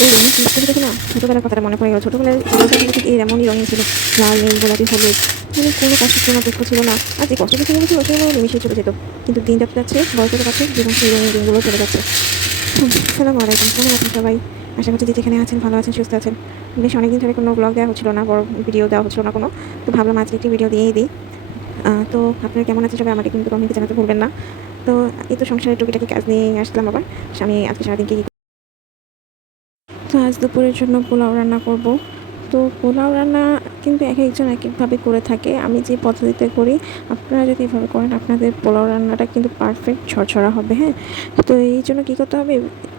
এই রঙিন চিপসগুলো দেখে না ছোটোবেলার কথাটা মনে পড়ে গেল ছোটোবেলায় ঠিক এই এমনই রঙিন ছিল লাল নীল গোলাপি হলুদ মানে কোনো কষ্ট ছিল না দুঃখ ছিল না আর যে কষ্ট ছিল ছিল সেগুলো নিমিশে চলে যেত কিন্তু দিন যাতে যাচ্ছে বয়সের কাছে জীবন সেই রঙিন দিনগুলো চলে যাচ্ছে সালাম আলাইকুম কেমন আছেন সবাই আশা করছি যে যেখানে আছেন ভালো আছেন সুস্থ আছেন বেশ অনেকদিন ধরে কোনো ব্লগ দেওয়া হচ্ছিল না বড় ভিডিও দেওয়া হচ্ছিল না কোনো তো ভাবলাম আজকে একটি ভিডিও দিয়েই দিই তো আপনারা কেমন আছেন সবাই আমাকে কিন্তু কমেন্টে জানাতে ভুলবেন না তো এই তো সংসারের টুকিটাকি কাজ নিয়ে আসলাম আবার। আমি আজকে সারাদিন কী কী তো আজ দুপুরের জন্য পোলাও রান্না করব। তো পোলাও রান্না কিন্তু এক একজন এক একভাবে করে থাকে। আমি যে পদ্ধতিতে করি, আপনারা যদি এভাবে করেন, আপনাদের পোলাও রান্নাটা কিন্তু পারফেক্ট ছড়ছড়া হবে হ্যাঁ? তো এই জন্য কী করতে হবে?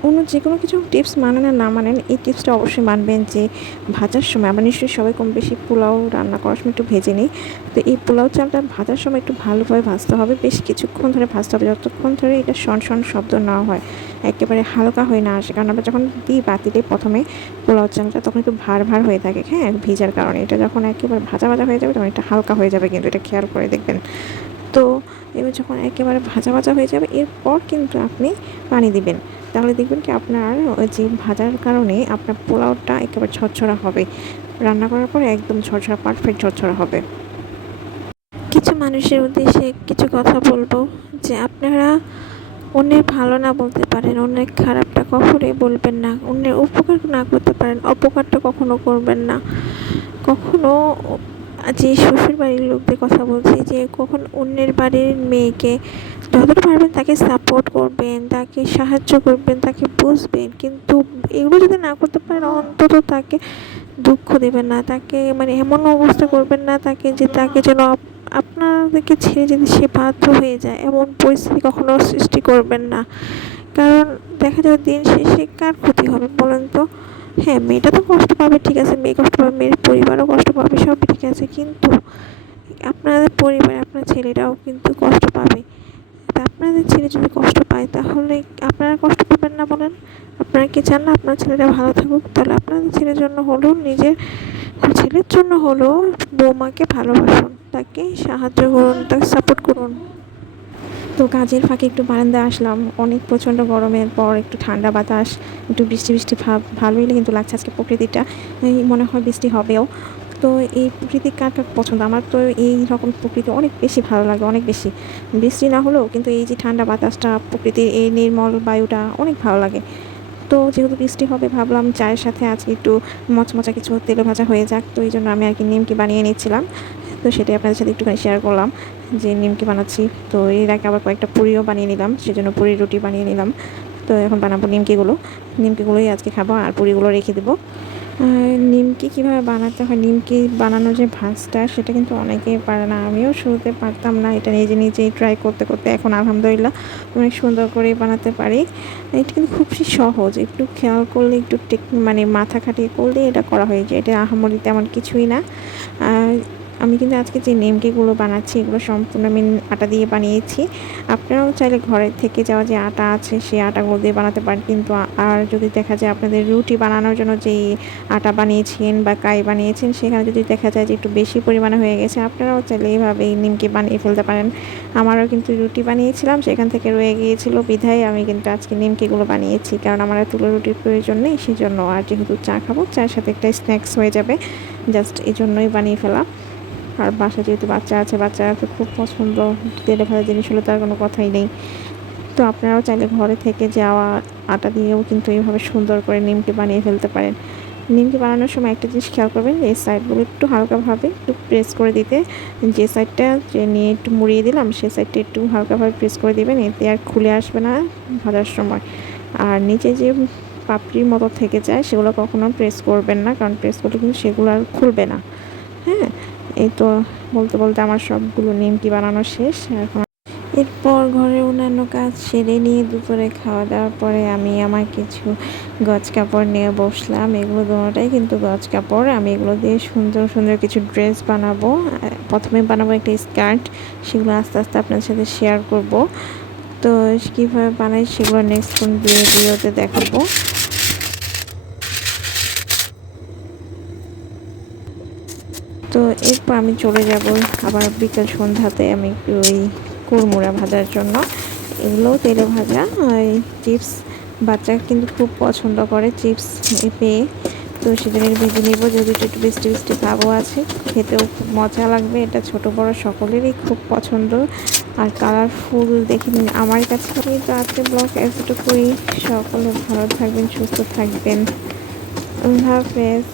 অন্য যে কোনো কিছু টিপস মানেন আর না মানেন, এই টিপসটা অবশ্যই মানবেন যে ভাজার সময় আমরা নিশ্চয়ই সবাই কম বেশি পোলাও রান্না করার সময় একটু ভেজে নিই। তো এই পোলাও চালটা ভাজার সময় একটু ভালোভাবে ভাজতে হবে। বেশ কিছুক্ষণ ধরে ভাজতে হবে, যতক্ষণ ধরে এটা শন শন শব্দ না হয়, একেবারে হালকা হয়ে না আসে। কারণ আমরা যখন দিই বাতিলে প্রথমে পোলাও চালটা, তখন একটু ভার ভার হয়ে থাকে হ্যাঁ? ভিজার কারণে। এটা যখন একেবারে ভাজা ভাজা হয়ে যাবে, তখন এটা হালকা হয়ে যাবে কিন্তু, এটা খেয়াল করে দেখবেন। তো এবার যখন একেবারে ভাজা ভাজা হয়ে যাবে, এরপর কিন্তু আপনি পানি দিবেন। তাহলে দেখবেন কি আপনার যে ভাজার কারণে আপনার পোলাওটা একেবারে ঝরঝরা হবে। রান্না করার পরে একদম ঝরঝরা পারফেক্ট ঝরঝরা হবে। কিছু মানুষের উদ্দেশ্যে কিছু কথা বলব, যে আপনারা অন্যের ভালো না বলতে পারেন অন্যের খারাপটা কখনোই বলবেন না অন্যের উপকার না করতে পারেন, অপকারটা কখনো করবেন না। কখনো যে শ্বশুর বাড়ির লোকদের কথা বলছি যে কখন অন্যের বাড়ির মেয়েকে যতটা পারবেন তাকে সাপোর্ট করবেন তাকে সাহায্য করবেন তাকে বুঝবেন। কিন্তু এগুলো যদি না করতে পারেন অন্তত তাকে দুঃখ দেবেন না। তাকে মানে এমন অবস্থা করবেন না তাকে যে তাকে যেন আপ- আপনাদেরকে ছেড়ে যদি সে বাধ্য হয়ে যায় এমন পরিস্থিতি কখনো সৃষ্টি করবেন না। কারণ দেখা যাবে দিন শেষে কার ক্ষতি হবে বলেন তো? হ্যাঁ মেয়েটা তো কষ্ট পাবে, ঠিক আছে। মেয়ে কষ্ট পাবে, মেয়ের পরিবারও কষ্ট পাবে, সবই ঠিক আছে। কিন্তু আপনাদের পরিবারে আপনার ছেলেটাও কিন্তু কষ্ট পাবে। আপনাদের ছেলে যদি কষ্ট পায়, তাহলে আপনারা কষ্ট পাবেন না বলেন? আপনারা কি চান না আপনার ছেলেটা ভালো থাকুক? তাহলে আপনাদের ছেলের জন্য হলেও নিজের ছেলের জন্য হলেও বৌমাকে ভালোবাসুন, তাকে সাহায্য করুন, তাকে সাপোর্ট করুন। তো কাজের ফাঁকে একটু বারান্দায় আসলাম। অনেক প্রচণ্ড গরমের পর একটু ঠান্ডা বাতাস, একটু বৃষ্টি বৃষ্টি ভাব, ভালোই কিন্তু লাগছে আজকে প্রকৃতিটা। মনে হয় বৃষ্টি হবেও। তো এই প্রকৃতি কার কার পছন্দ? আমার তো এই রকম প্রকৃতি অনেক বেশি ভালো লাগে, অনেক বেশি। বৃষ্টি না হলেও কিন্তু এই যে ঠান্ডা বাতাসটা, প্রকৃতির এই নির্মল বায়ুটা অনেক ভালো লাগে। তো যেহেতু বৃষ্টি হবে, ভাবলাম চায়ের সাথে আজকে একটু মচমচা কিছু তেলে ভাজা হয়ে যাক। তো এই জন্য আমি আর কি নিমকি বানিয়ে নিচ্ছিলাম। তো সেটাই আপনাদের সাথে একটুখানি শেয়ার করলাম যে নিমকি বানাচ্ছি। তো এর আগে আবার কয়েকটা পুরিও বানিয়ে নিলাম, সেজন্য পুরি রুটি বানিয়ে নিলাম। তো এখন বানাবো নিমকিগুলো। নিমকিগুলোই আজকে খাব আর পুরিগুলো রেখে দেবো। নিমকি কীভাবে বানাতে হয়, নিমকি বানানোর যে ভাঁজটা, সেটা কিন্তু অনেকেই পারে না। আমিও শুরুতে পারতাম না, এটা নিজে নিজেই ট্রাই করতে করতে। এখন আলহামদুলিল্লাহ অনেক সুন্দর করেই বানাতে পারি। এটা কিন্তু খুব সহজ। একটু খেয়াল করলে, একটু টেক মানে মাথা খাটিয়ে করলে এটা করা হয়ে যায়। এটা আহামরি তেমন কিছুই না। আমি কিন্তু আজকে যে নিমকিগুলো বানাচ্ছি, এগুলো সম্পূর্ণ আমি আটা দিয়ে বানিয়েছি। আপনারাও চাইলে ঘরের থেকে যাওয়া যে আটা আছে, সেই আটাগুলো দিয়ে বানাতে পারেন। কিন্তু আর যদি দেখা যায় আপনাদের রুটি বানানোর জন্য যেই আটা বানিয়েছেন বা কাই বানিয়েছেন, সেখানে যদি দেখা যায় যে একটু বেশি পরিমাণে হয়ে গেছে, আপনারাও চাইলে এইভাবে এই নিমকি বানিয়ে ফেলতে পারেন। আমারও কিন্তু রুটি বানিয়েছিলাম, সেখান থেকে রয়ে গিয়েছিল বিধায় আমি কিন্তু আজকে নিমকিগুলো বানিয়েছি। কারণ আমার তুলো রুটির প্রয়োজন নেই সেই জন্য আর যেহেতু চা খাব চায়ের সাথে একটা স্ন্যাক্স হয়ে যাবে। জাস্ট এই জন্যই বানিয়ে ফেলা আর বাসা যেহেতু বাচ্চা আছে বাচ্চারা তো খুব পছন্দ। তেলে ভাজা জিনিস হলে তার কোনো কথাই নেই। তো আপনারাও চাইলে ঘরে থেকে যাওয়া আটা দিয়েও কিন্তু এইভাবে সুন্দর করে নিমকি বানিয়ে ফেলতে পারেন। নিমকি বানানোর সময় একটা জিনিস খেয়াল করবেন, এই সাইডগুলো একটু হালকাভাবে একটু প্রেস করে দিতে। যে সাইডটা যে নিয়ে একটু মুড়িয়ে দিলাম, সে সাইডটা একটু হালকাভাবে প্রেস করে দিবেন, এতে আর খুলে আসবে না ভাজার সময়। আর নিচে যে পাপড়ির মতো থেকে যায়, সেগুলো কখনো প্রেস করবেন না, কারণ প্রেস করলে কিন্তু সেগুলো আর খুলবে না। হ্যাঁ? এই তো বলতে বলতে আমার সবগুলো নিমকি বানানো শেষ, এখন এরপর ঘরের অন্যান্য কাজ সেরে নিয়ে দুপুরে খাওয়া দাওয়ার পরে আমি আমার কিছু গজ কাপড় নিয়ে বসলাম। এগুলো দুটোটাই কিন্তু গজ কাপড়। আমি এগুলো দিয়ে সুন্দর সুন্দর কিছু ড্রেস বানাবো। প্রথমে বানাবো একটা স্কার্ট, সেগুলো আস্তে আস্তে আপনার সাথে শেয়ার করব। তো কীভাবে বানাই সেগুলো নেক্সট কোন ভিডিওতে দেখাবো তো এরপর আমি চলে যাব আবার বিকেল সন্ধ্যাতে আমি ওই কুড়মুড়া ভাজার জন্য। এগুলোও তেলে ভাজা, ওই চিপস। বাচ্চা কিন্তু খুব পছন্দ করে চিপস পেয়ে। তো সেজন্য ভেজে নেব, যেহেতু একটু বৃষ্টি বৃষ্টি ভাবও আছে। খেতেও খুব মজা লাগবে, এটা ছোট বড় সকলেরই খুব পছন্দ। আর কালারফুল দেখে আমার কাছে তো আজকে ব্লগ এতটুকুই। সকলে ভালো থাকবেন, সুস্থ থাকবেন। হাফেজ।